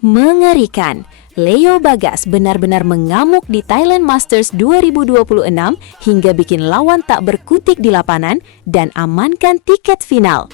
Mengerikan, Leo Bagas benar-benar mengamuk di Thailand Masters 2026 hingga bikin lawan tak berkutik di lapangan dan amankan tiket final.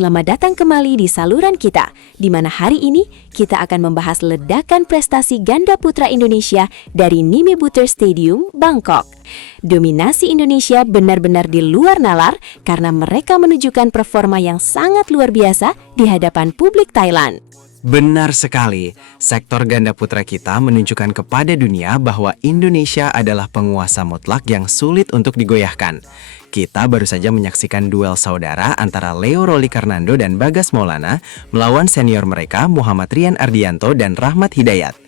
Selamat datang kembali di saluran kita, di mana hari ini kita akan membahas ledakan prestasi ganda putra Indonesia dari Nimi Buther Stadium, Bangkok. Dominasi Indonesia benar-benar di luar nalar karena mereka menunjukkan performa yang sangat luar biasa di hadapan publik Thailand. Benar sekali, sektor ganda putra kita menunjukkan kepada dunia bahwa Indonesia adalah penguasa mutlak yang sulit untuk digoyahkan. Kita baru saja menyaksikan duel saudara antara Leo Rolikarnando dan Bagas Maulana melawan senior mereka Muhammad Rian Ardianto dan Rahmat Hidayat.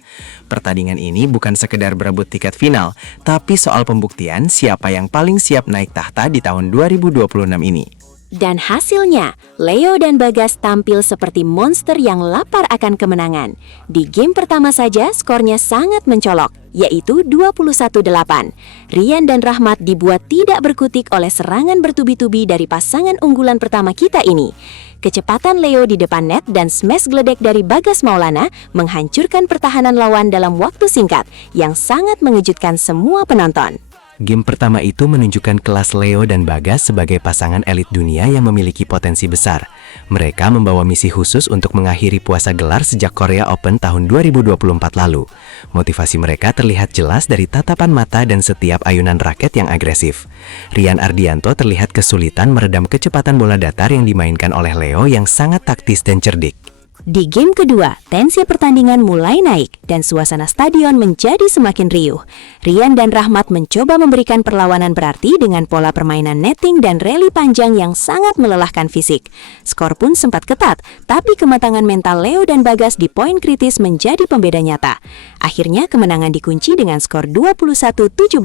Pertandingan ini bukan sekedar berebut tiket final, tapi soal pembuktian siapa yang paling siap naik tahta di tahun 2026 ini. Dan hasilnya, Leo dan Bagas tampil seperti monster yang lapar akan kemenangan. Di game pertama saja skornya sangat mencolok, yaitu 21-8. Rian dan Rahmat dibuat tidak berkutik oleh serangan bertubi-tubi dari pasangan unggulan pertama kita ini. Kecepatan Leo di depan net dan smash geledek dari Bagas Maulana menghancurkan pertahanan lawan dalam waktu singkat yang sangat mengejutkan semua penonton. Game pertama itu menunjukkan kelas Leo dan Bagas sebagai pasangan elit dunia yang memiliki potensi besar. Mereka membawa misi khusus untuk mengakhiri puasa gelar sejak Korea Open tahun 2024 lalu. Motivasi mereka terlihat jelas dari tatapan mata dan setiap ayunan raket yang agresif. Rian Ardianto terlihat kesulitan meredam kecepatan bola datar yang dimainkan oleh Leo yang sangat taktis dan cerdik. Di game kedua, tensi pertandingan mulai naik dan suasana stadion menjadi semakin riuh. Rian dan Rahmat mencoba memberikan perlawanan berarti dengan pola permainan netting dan rally panjang yang sangat melelahkan fisik. Skor pun sempat ketat, tapi kematangan mental Leo dan Bagas di poin kritis menjadi pembeda nyata. Akhirnya kemenangan dikunci dengan skor 21-17.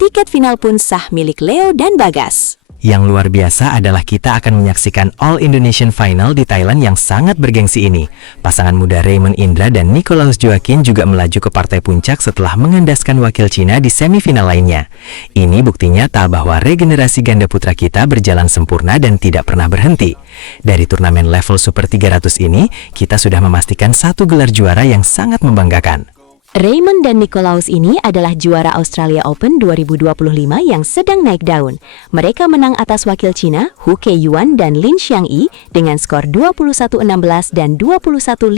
Tiket final pun sah milik Leo dan Bagas. Yang luar biasa adalah kita akan menyaksikan All Indonesian Final di Thailand yang sangat bergengsi ini. Pasangan muda Raymond Indra dan Nicolaus Joaquin juga melaju ke partai puncak setelah mengandaskan wakil Cina di semifinal lainnya. Ini bukti nyata bahwa regenerasi ganda putra kita berjalan sempurna dan tidak pernah berhenti. Dari turnamen level Super 300 ini, kita sudah memastikan satu gelar juara yang sangat membanggakan. Raymond dan Nicolaus ini adalah juara Australia Open 2025 yang sedang naik daun. Mereka menang atas wakil Cina, Hu Keiyuan dan Lin Xiangyi dengan skor 21-16 dan 21-15.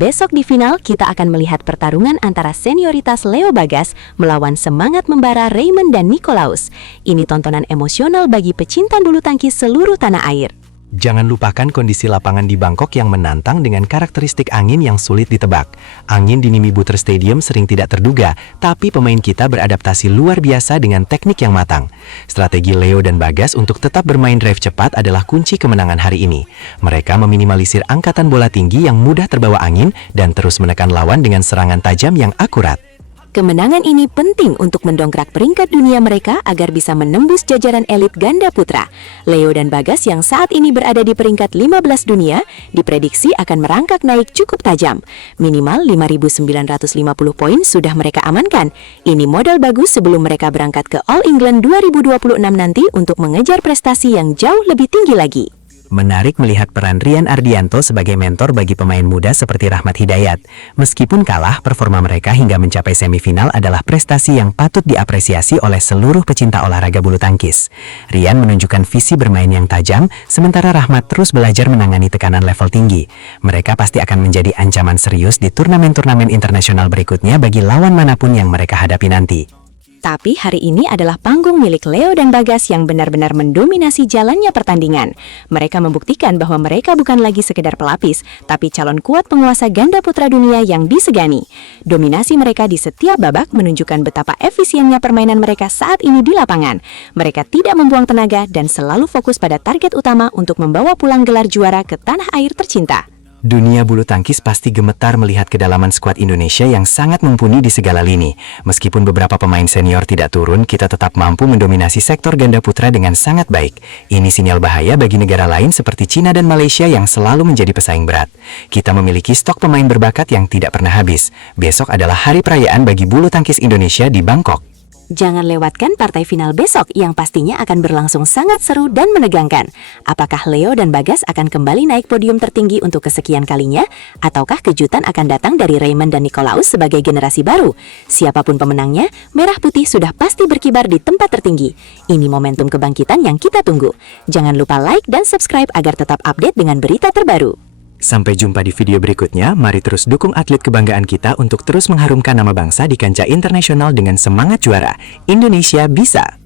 Besok di final, kita akan melihat pertarungan antara senioritas Leo Bagas melawan semangat membara Raymond dan Nicolaus. Ini tontonan emosional bagi pecinta bulu tangkis seluruh tanah air. Jangan lupakan kondisi lapangan di Bangkok yang menantang dengan karakteristik angin yang sulit ditebak. Angin di Nimi Buther Stadium sering tidak terduga, tapi pemain kita beradaptasi luar biasa dengan teknik yang matang. Strategi Leo dan Bagas untuk tetap bermain drive cepat adalah kunci kemenangan hari ini. Mereka meminimalisir angkatan bola tinggi yang mudah terbawa angin dan terus menekan lawan dengan serangan tajam yang akurat. Kemenangan ini penting untuk mendongkrak peringkat dunia mereka agar bisa menembus jajaran elit ganda putra. Leo dan Bagas yang saat ini berada di peringkat 15 dunia diprediksi akan merangkak naik cukup tajam. Minimal 5.950 poin sudah mereka amankan. Ini modal bagus sebelum mereka berangkat ke All England 2026 nanti untuk mengejar prestasi yang jauh lebih tinggi lagi. Menarik melihat peran Rian Ardianto sebagai mentor bagi pemain muda seperti Rahmat Hidayat. Meskipun kalah, performa mereka hingga mencapai semifinal adalah prestasi yang patut diapresiasi oleh seluruh pecinta olahraga bulu tangkis. Rian menunjukkan visi bermain yang tajam, sementara Rahmat terus belajar menangani tekanan level tinggi. Mereka pasti akan menjadi ancaman serius di turnamen-turnamen internasional berikutnya bagi lawan manapun yang mereka hadapi nanti. Tapi hari ini adalah panggung milik Leo dan Bagas yang benar-benar mendominasi jalannya pertandingan. Mereka membuktikan bahwa mereka bukan lagi sekedar pelapis, tapi calon kuat penguasa ganda putra dunia yang disegani. Dominasi mereka di setiap babak menunjukkan betapa efisiennya permainan mereka saat ini di lapangan. Mereka tidak membuang tenaga dan selalu fokus pada target utama untuk membawa pulang gelar juara ke tanah air tercinta. Dunia bulu tangkis pasti gemetar melihat kedalaman skuad Indonesia yang sangat mumpuni di segala lini. Meskipun beberapa pemain senior tidak turun, kita tetap mampu mendominasi sektor ganda putra dengan sangat baik. Ini sinyal bahaya bagi negara lain seperti Cina dan Malaysia yang selalu menjadi pesaing berat. Kita memiliki stok pemain berbakat yang tidak pernah habis. Besok adalah hari perayaan bagi bulu tangkis Indonesia di Bangkok. Jangan lewatkan partai final besok yang pastinya akan berlangsung sangat seru dan menegangkan. Apakah Leo dan Bagas akan kembali naik podium tertinggi untuk kesekian kalinya? Ataukah kejutan akan datang dari Raymond dan Nicolaus sebagai generasi baru? Siapapun pemenangnya, Merah Putih sudah pasti berkibar di tempat tertinggi. Ini momentum kebangkitan yang kita tunggu. Jangan lupa like dan subscribe agar tetap update dengan berita terbaru. Sampai jumpa di video berikutnya, mari terus dukung atlet kebanggaan kita untuk terus mengharumkan nama bangsa di kancah internasional dengan semangat juara. Indonesia bisa!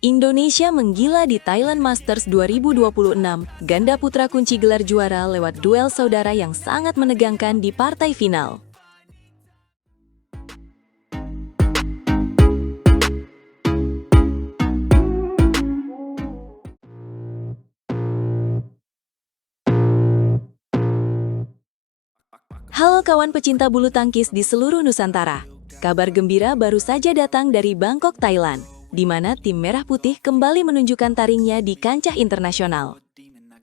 Indonesia menggila di Thailand Masters 2026. Ganda putra kunci gelar juara lewat duel saudara yang sangat menegangkan di partai final. Halo kawan pecinta bulu tangkis di seluruh Nusantara. Kabar gembira baru saja datang dari Bangkok, Thailand, di mana tim Merah Putih kembali menunjukkan taringnya di kancah internasional.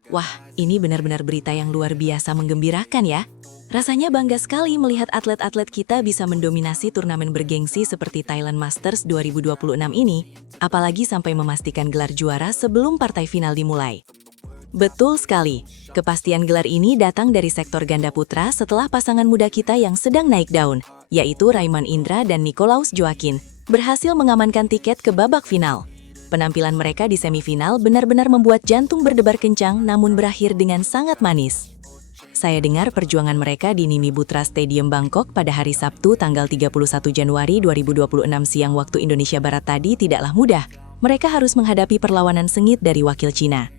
Wah, ini benar-benar berita yang luar biasa menggembirakan ya. Rasanya bangga sekali melihat atlet-atlet kita bisa mendominasi turnamen bergengsi seperti Thailand Masters 2026 ini, apalagi sampai memastikan gelar juara sebelum partai final dimulai. Betul sekali, kepastian gelar ini datang dari sektor ganda putra setelah pasangan muda kita yang sedang naik daun, yaitu Raymond Indra dan Nicolaus Joaquin, berhasil mengamankan tiket ke babak final. Penampilan mereka di semifinal benar-benar membuat jantung berdebar kencang namun berakhir dengan sangat manis. Saya dengar perjuangan mereka di Nimi Butra Stadium Bangkok pada hari Sabtu tanggal 31 Januari 2026 siang waktu Indonesia Barat tadi tidaklah mudah. Mereka harus menghadapi perlawanan sengit dari wakil Cina.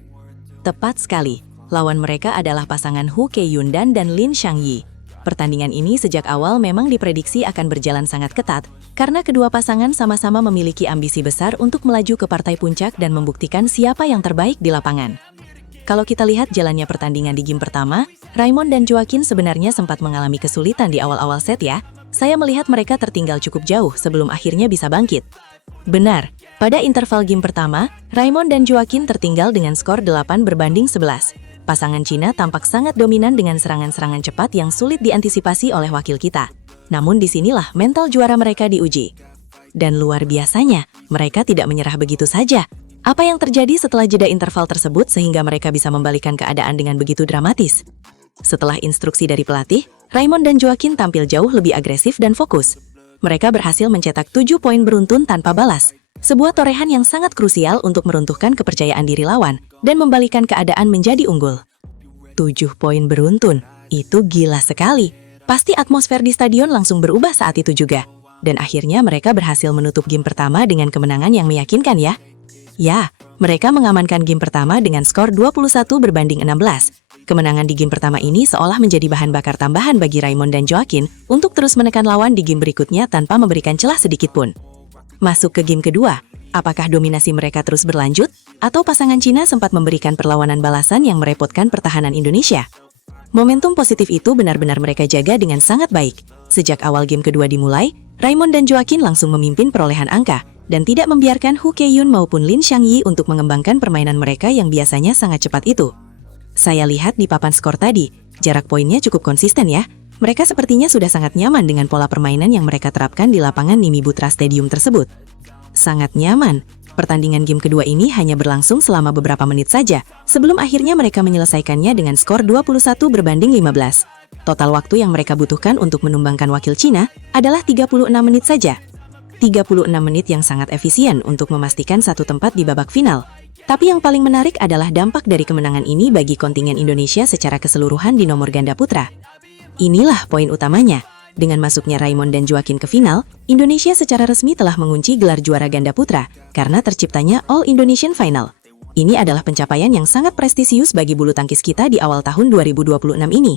Tepat sekali, lawan mereka adalah pasangan Hu Keyundan dan Lin Xiangyi. Pertandingan ini sejak awal memang diprediksi akan berjalan sangat ketat, karena kedua pasangan sama-sama memiliki ambisi besar untuk melaju ke partai puncak dan membuktikan siapa yang terbaik di lapangan. Kalau kita lihat jalannya pertandingan di game pertama, Raymond dan Joaquin sebenarnya sempat mengalami kesulitan di awal-awal set ya. Saya melihat mereka tertinggal cukup jauh sebelum akhirnya bisa bangkit. Benar, pada interval game pertama, Raymond dan Joaquin tertinggal dengan skor 8-11. Pasangan Cina tampak sangat dominan dengan serangan-serangan cepat yang sulit diantisipasi oleh wakil kita. Namun disinilah mental juara mereka diuji. Dan luar biasanya, mereka tidak menyerah begitu saja. Apa yang terjadi setelah jeda interval tersebut sehingga mereka bisa membalikan keadaan dengan begitu dramatis? Setelah instruksi dari pelatih, Raymond dan Joaquin tampil jauh lebih agresif dan fokus. Mereka berhasil mencetak 7 poin beruntun tanpa balas. Sebuah torehan yang sangat krusial untuk meruntuhkan kepercayaan diri lawan dan membalikan keadaan menjadi unggul. 7 poin beruntun, itu gila sekali. Pasti atmosfer di stadion langsung berubah saat itu juga. Dan akhirnya mereka berhasil menutup game pertama dengan kemenangan yang meyakinkan ya. Ya, mereka mengamankan game pertama dengan skor 21-16. Kemenangan di game pertama ini seolah menjadi bahan bakar tambahan bagi Raymond dan Joaquin untuk terus menekan lawan di game berikutnya tanpa memberikan celah sedikit pun. Masuk ke game kedua, apakah dominasi mereka terus berlanjut, atau pasangan Cina sempat memberikan perlawanan balasan yang merepotkan pertahanan Indonesia? Momentum positif itu benar-benar mereka jaga dengan sangat baik. Sejak awal game kedua dimulai, Raymond dan Joaquin langsung memimpin perolehan angka, dan tidak membiarkan Hu Keyun maupun Lin Xiangyi untuk mengembangkan permainan mereka yang biasanya sangat cepat itu. Saya lihat di papan skor tadi, jarak poinnya cukup konsisten ya. Mereka sepertinya sudah sangat nyaman dengan pola permainan yang mereka terapkan di lapangan Nimi Butra Stadium tersebut. Sangat nyaman. Pertandingan game kedua ini hanya berlangsung selama beberapa menit saja, sebelum akhirnya mereka menyelesaikannya dengan skor 21-15. Total waktu yang mereka butuhkan untuk menumbangkan wakil Cina adalah 36 menit saja. 36 menit yang sangat efisien untuk memastikan satu tempat di babak final. Tapi yang paling menarik adalah dampak dari kemenangan ini bagi kontingen Indonesia secara keseluruhan di nomor ganda putra. Inilah poin utamanya. Dengan masuknya Raymond dan Joaquin ke final, Indonesia secara resmi telah mengunci gelar juara ganda putra karena terciptanya All Indonesian Final. Ini adalah pencapaian yang sangat prestisius bagi bulu tangkis kita di awal tahun 2026 ini.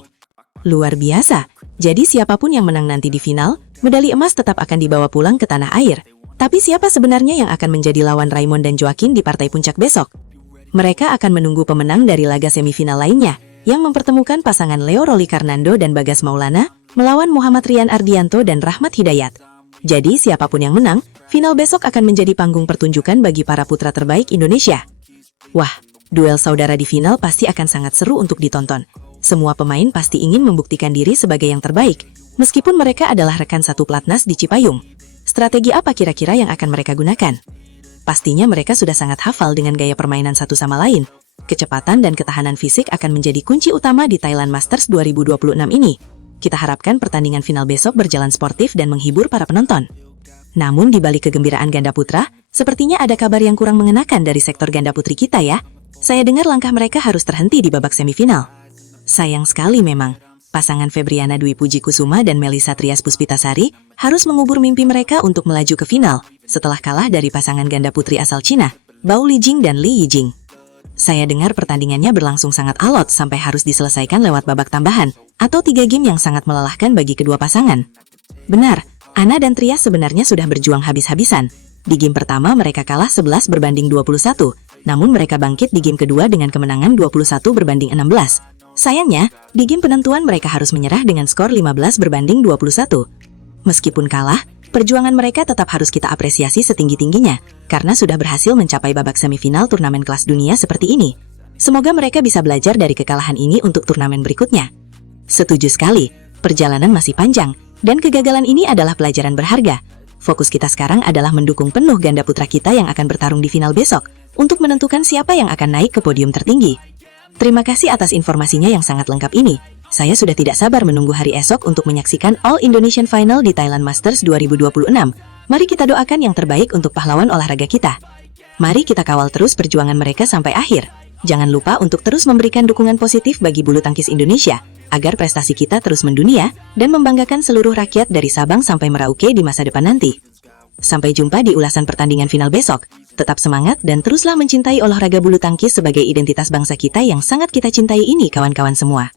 Luar biasa. Jadi siapapun yang menang nanti di final, medali emas tetap akan dibawa pulang ke tanah air. Tapi siapa sebenarnya yang akan menjadi lawan Raymond dan Joaquin di partai puncak besok? Mereka akan menunggu pemenang dari laga semifinal lainnya, yang mempertemukan pasangan Leo Rolikarnando dan Bagas Maulana, melawan Muhammad Rian Ardianto dan Rahmat Hidayat. Jadi siapapun yang menang, final besok akan menjadi panggung pertunjukan bagi para putra terbaik Indonesia. Wah, duel saudara di final pasti akan sangat seru untuk ditonton. Semua pemain pasti ingin membuktikan diri sebagai yang terbaik, meskipun mereka adalah rekan satu platnas di Cipayung. Strategi apa kira-kira yang akan mereka gunakan? Pastinya mereka sudah sangat hafal dengan gaya permainan satu sama lain. Kecepatan dan ketahanan fisik akan menjadi kunci utama di Thailand Masters 2026 ini. Kita harapkan pertandingan final besok berjalan sportif dan menghibur para penonton. Namun di balik kegembiraan ganda putra, sepertinya ada kabar yang kurang mengenakan dari sektor ganda putri kita ya. Saya dengar langkah mereka harus terhenti di babak semifinal. Sayang sekali memang, pasangan Febriana Dwi Puji Kusuma dan Melissa Trias Puspitasari harus mengubur mimpi mereka untuk melaju ke final setelah kalah dari pasangan ganda putri asal Cina, Bao Lijing dan Li Yijing. Saya dengar pertandingannya berlangsung sangat alot sampai harus diselesaikan lewat babak tambahan atau 3 game yang sangat melelahkan bagi kedua pasangan. Benar, Ana dan Trias sebenarnya sudah berjuang habis-habisan. Di game pertama mereka kalah 11 berbanding 21, namun mereka bangkit di game kedua dengan kemenangan 21 berbanding 16. Sayangnya, di game penentuan mereka harus menyerah dengan skor 15 berbanding 21. Meskipun kalah, perjuangan mereka tetap harus kita apresiasi setinggi-tingginya, karena sudah berhasil mencapai babak semifinal turnamen kelas dunia seperti ini. Semoga mereka bisa belajar dari kekalahan ini untuk turnamen berikutnya. Setuju sekali, perjalanan masih panjang, dan kegagalan ini adalah pelajaran berharga. Fokus kita sekarang adalah mendukung penuh ganda putra kita yang akan bertarung di final besok, untuk menentukan siapa yang akan naik ke podium tertinggi. Terima kasih atas informasinya yang sangat lengkap ini. Saya sudah tidak sabar menunggu hari esok untuk menyaksikan All Indonesian Final di Thailand Masters 2026. Mari kita doakan yang terbaik untuk pahlawan olahraga kita. Mari kita kawal terus perjuangan mereka sampai akhir. Jangan lupa untuk terus memberikan dukungan positif bagi bulu tangkis Indonesia, agar prestasi kita terus mendunia dan membanggakan seluruh rakyat dari Sabang sampai Merauke di masa depan nanti. Sampai jumpa di ulasan pertandingan final besok. Tetap semangat dan teruslah mencintai olahraga bulu tangkis sebagai identitas bangsa kita yang sangat kita cintai ini kawan-kawan semua.